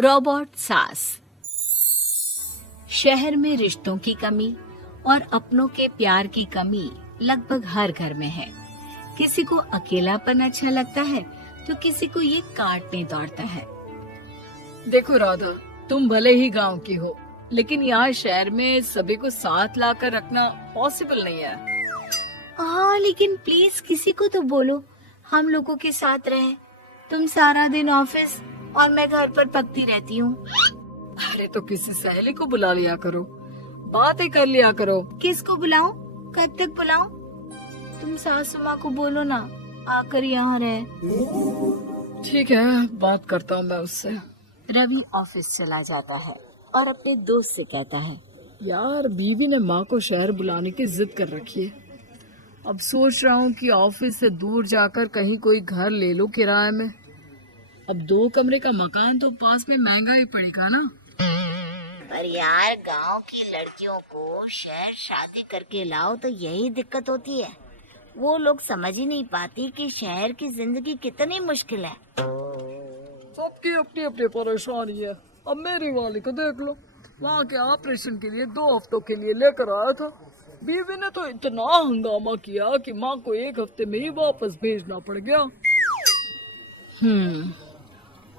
Robot सास। शहर में रिश्तों की कमी और अपनों के प्यार की कमी लगभग हर घर में है। किसी को अकेलापन अच्छा लगता है तो किसी को ये काटने दौड़ता है। देखो राधा, तुम भले ही गांव की हो, लेकिन यहाँ शहर में सभी को साथ लाकर रखना पॉसिबल नहीं है। हाँ, लेकिन प्लीज किसी को तो बोलो हम लोगों के साथ रहे। तुम सारा दिन ऑफिस और मैं घर पर पकती रहती हूँ। अरे तो किसी सहेली को बुला लिया करो, बातें कर लिया करो। किसको बुलाऊं? कब तक बुलाऊं? तुम सासू माँ को बोलो ना आकर यहाँ रहे। ठीक है, बात करता हूँ मैं उससे। रवि ऑफिस चला जाता है और अपने दोस्त से कहता है, यार बीवी ने माँ को शहर बुलाने की जिद कर रखी है। अब सोच रहा हूँ कि ऑफिस से दूर जाकर कहीं कोई घर ले लो किराए में। अब 2 कमरे का मकान तो पास में महंगा ही पड़ेगा ना। पर यार गांव की लड़कियों को शहर शादी करके लाओ तो यही दिक्कत होती है। वो लोग समझ ही नहीं पाती कि शहर की जिंदगी कितनी मुश्किल है। सबकी अपनी अपनी परेशानी है। अब मेरी वाली को देख लो, वहाँ के ऑपरेशन के लिए 2 हफ्तों के लिए लेकर आया था। बीवी ने तो इतना हंगामा किया कि माँ को 1 हफ्ते में ही वापस भेजना पड़ गया।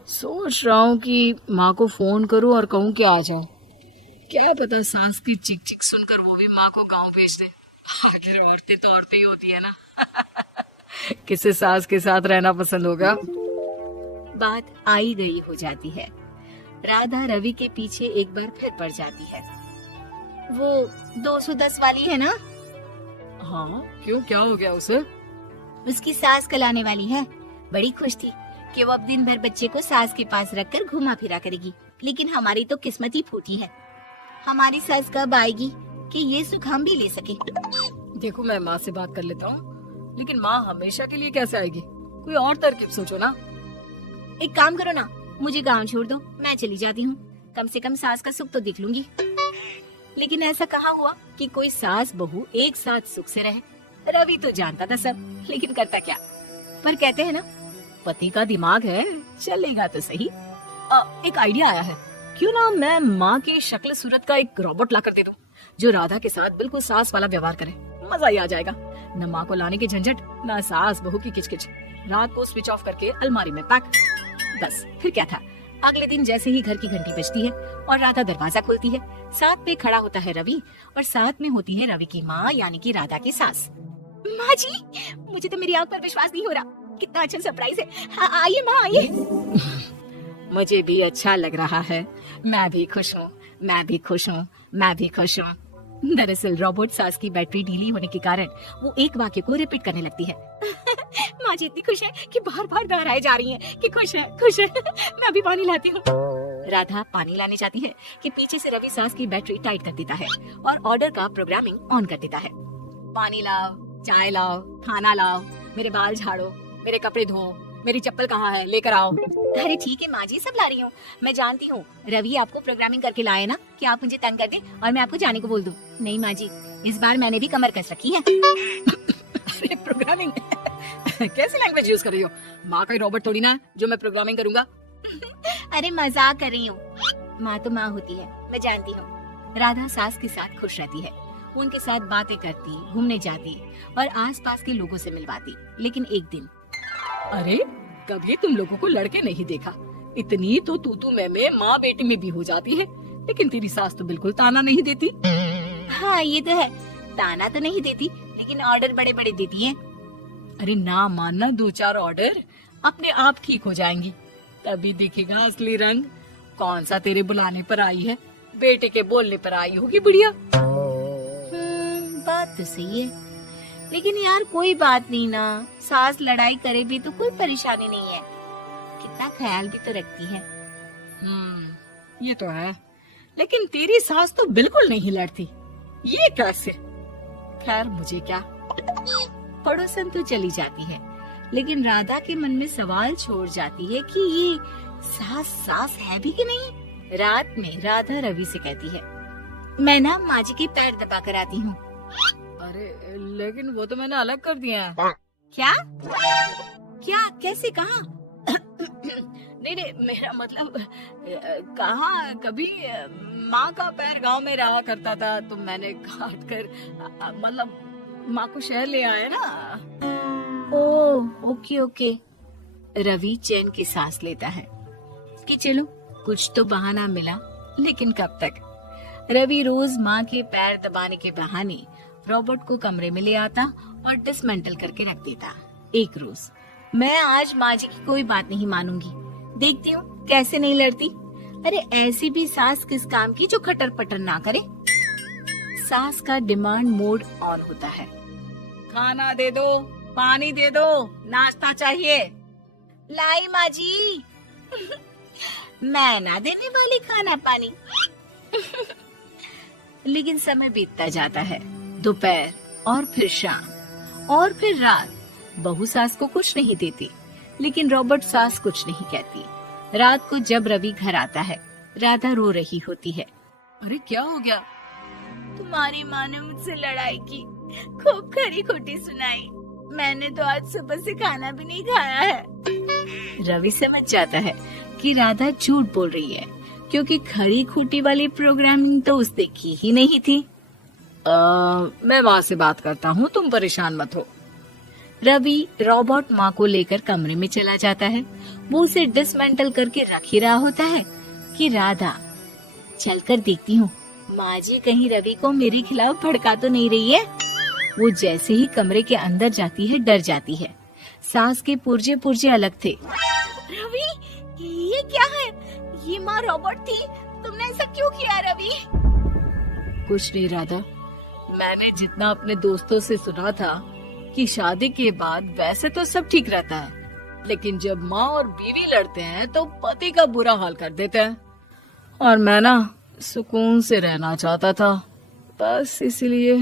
सोच रहा हूँ कि माँ को फोन करूँ और कहूँ कि आ जाओ। क्या पता सास की चिक चिक सुनकर वो भी माँ को गांव भेज दे। आखिर औरतें तो औरतें ही होती है ना। किसे सास के साथ रहना पसंद होगा। बात आई गई हो जाती है। राधा रवि के पीछे एक बार फिर पड़ जाती है। वो 210 वाली है ना? हाँ, क्यों, क्या हो गया उसे? उसकी सास कल आने वाली है। बड़ी खुश थी कि वो अब दिन भर बच्चे को सास के पास रखकर घुमा फिरा करेगी। लेकिन हमारी तो किस्मत ही फूटी है। हमारी सास कब आएगी कि ये सुख हम भी ले सके? देखो, मैं माँ से बात कर लेता हूँ, लेकिन माँ हमेशा के लिए कैसे आएगी? कोई और तरकीब सोचो ना। एक काम करो ना, मुझे गांव छोड़ दो, मैं चली जाती हूँ। कम से कम सास का सुख तो देख लूंगी। लेकिन ऐसा कहाँ हुआ कि कोई सास बहू एक साथ सुख से रहे। रवि तो जानता था सब, लेकिन करता क्या। पर कहते हैं ना, पति का दिमाग है, चलेगा तो सही। एक आइडिया आया है। क्यों ना मैं माँ की शक्ल सूरत का एक रोबोट लाकर दे दूं, जो राधा के साथ बिल्कुल सास वाला व्यवहार करे। मजा ही आ जाएगा। न माँ को लाने की झंझट, न सास बहू की किचकिच। रात को स्विच ऑफ करके अलमारी में पैक। बस फिर क्या था। अगले दिन जैसे ही घर की घंटी बजती है और राधा दरवाजा खोलती है, साथ में खड़ा होता है रवि और साथ में होती है रवि की माँ यानी कि राधा की सास। माँ जी, मुझे तो मेरी आंख पर विश्वास नहीं हो रहा। कितना अच्छा सरप्राइज है। आइए माँ, आइए। मुझे भी अच्छा लग रहा है। मैं भी खुश हूँ, मैं भी खुश हूँ, मैं भी खुश हूँ। दरअसल रोबोट सास की बैटरी ढीली होने के कारण वो एक वाक्य को रिपीट करने लगती है। माँ जी इतनी खुश है कि बार बार दोहराए जा रही हैं कि खुश है, खुश है। मैं अभी पानी लाती हूँ। राधा पानी लाने जाती है कि पीछे से रवि सास की बैटरी टाइट कर देता है और ऑर्डर का प्रोग्रामिंग ऑन कर देता है। पानी लाओ, चाय लाओ, खाना लाओ, मेरे बाल झाड़ो, मेरे कपड़े धो, मेरी चप्पल कहाँ है, लेकर आओ। अरे ठीक है माँ जी, सब ला रही हूँ। मैं जानती हूँ रवि आपको प्रोग्रामिंग करके लाए ना कि आप मुझे तंग कर दें और मैं आपको जाने को बोल दूँ। नहीं माँ जी, इस बार मैंने भी कमर कस रखी है। प्रोग्रामिंग कैसी लैंग्वेज यूज कर रही हो? माँ का रोबोट थोड़ी ना जो मैं प्रोग्रामिंग करूंगा। अरे मजाक कर रही हूँ। माँ तो माँ होती है, मैं जानती हूँ। राधा सास के साथ खुश रहती है, उनके साथ बातें करती, घूमने जाती और आसपास के लोगों से मिलवाती। लेकिन एक दिन, अरे कभी तुम लोगों को लड़के नहीं देखा। इतनी तो तू मैं माँ बेटी में भी हो जाती है, लेकिन तेरी सास तो बिल्कुल ताना नहीं देती। हाँ ये तो है, ताना तो नहीं देती लेकिन ऑर्डर बड़े बड़े देती है। अरे ना मानना, 2-4 ऑर्डर अपने आप ठीक हो जाएंगी, तभी दिखेगा असली रंग। कौन सा तेरे बुलाने पर आई है, बेटे के बोलने पर आई होगी बुढ़िया। बात तो सही है, लेकिन यार कोई बात नहीं ना, सास लड़ाई करे भी तो कोई परेशानी नहीं है। कितना ख्याल भी तो रखती है। ये तो है, लेकिन तेरी सास तो बिल्कुल नहीं लड़ती। ये कैसे? खैर मुझे क्या। पड़ोसन तो चली जाती है, लेकिन राधा के मन में सवाल छोड़ जाती है कि ये सास है भी कि नहीं। रात में राधा रवि से कहती है, मैं ना माँ जी के पैर दबा कर आती हूँ। अरे लेकिन वो तो मैंने अलग कर दिया है। क्या? क्या? कैसे? कहाँ? नहीं नहीं, मेरा मतलब कहाँ कभी माँ का पैर गांव में रहा करता था तो मैंने काट कर मतलब माँ को शहर ले आया ना। Oh okay okay. रवि चैन की सांस लेता है कि चलो कुछ तो बहाना मिला, लेकिन कब तक। रवि रोज माँ के पैर दबाने के बहाने रॉबर्ट को कमरे में ले आता और डिसमेंटल करके रख देता। एक रोज, मैं आज माँ जी की कोई बात नहीं मानूंगी, देखती हूँ कैसे नहीं लड़ती। अरे ऐसी भी सास किस काम की जो खटर पटर ना करे। सास का डिमांड मोड ऑन होता है। खाना दे दो, पानी दे दो, नाश्ता चाहिए। लाई माँ जी। मैं ना देने वाली खाना पानी। लेकिन समय बीतता जाता है। दोपहर और फिर शाम और फिर रात। बहू सास को कुछ नहीं देती, लेकिन रॉबर्ट सास कुछ नहीं कहती। रात को जब रवि घर आता है, राधा रो रही होती है। अरे क्या हो गया? तुम्हारी माँ ने मुझसे लड़ाई की, खूब खरी खोटी सुनाई। मैंने तो आज सुबह से खाना भी नहीं खाया है। रवि समझ जाता है कि राधा झूठ बोल रही है, क्योंकि खरी खोटी वाली प्रोग्रामिंग तो उसने की ही नहीं थी। मैं माँ से बात करता हूँ, तुम परेशान मत हो। रवि रॉबर्ट माँ को लेकर कमरे में चला जाता है। वो उसे डिसमेंटल करके रख ही रहा होता है कि राधा, चलकर देखती हूँ माँ जी कहीं रवि को मेरे खिलाफ भड़का तो नहीं रही है। वो जैसे ही कमरे के अंदर जाती है डर जाती है। सास के पुर्जे पुर्जे अलग थे। रवि, ये क्या है? ये माँ रॉबर्ट थी, तुमने ऐसा क्यों किया रवि? कुछ नहीं राधा, मैंने जितना अपने दोस्तों से सुना था कि शादी के बाद वैसे तो सब ठीक रहता है, लेकिन जब माँ और बीवी लड़ते हैं तो पति का बुरा हाल कर देते हैं। और मैं ना सुकून से रहना चाहता था, बस इसलिए।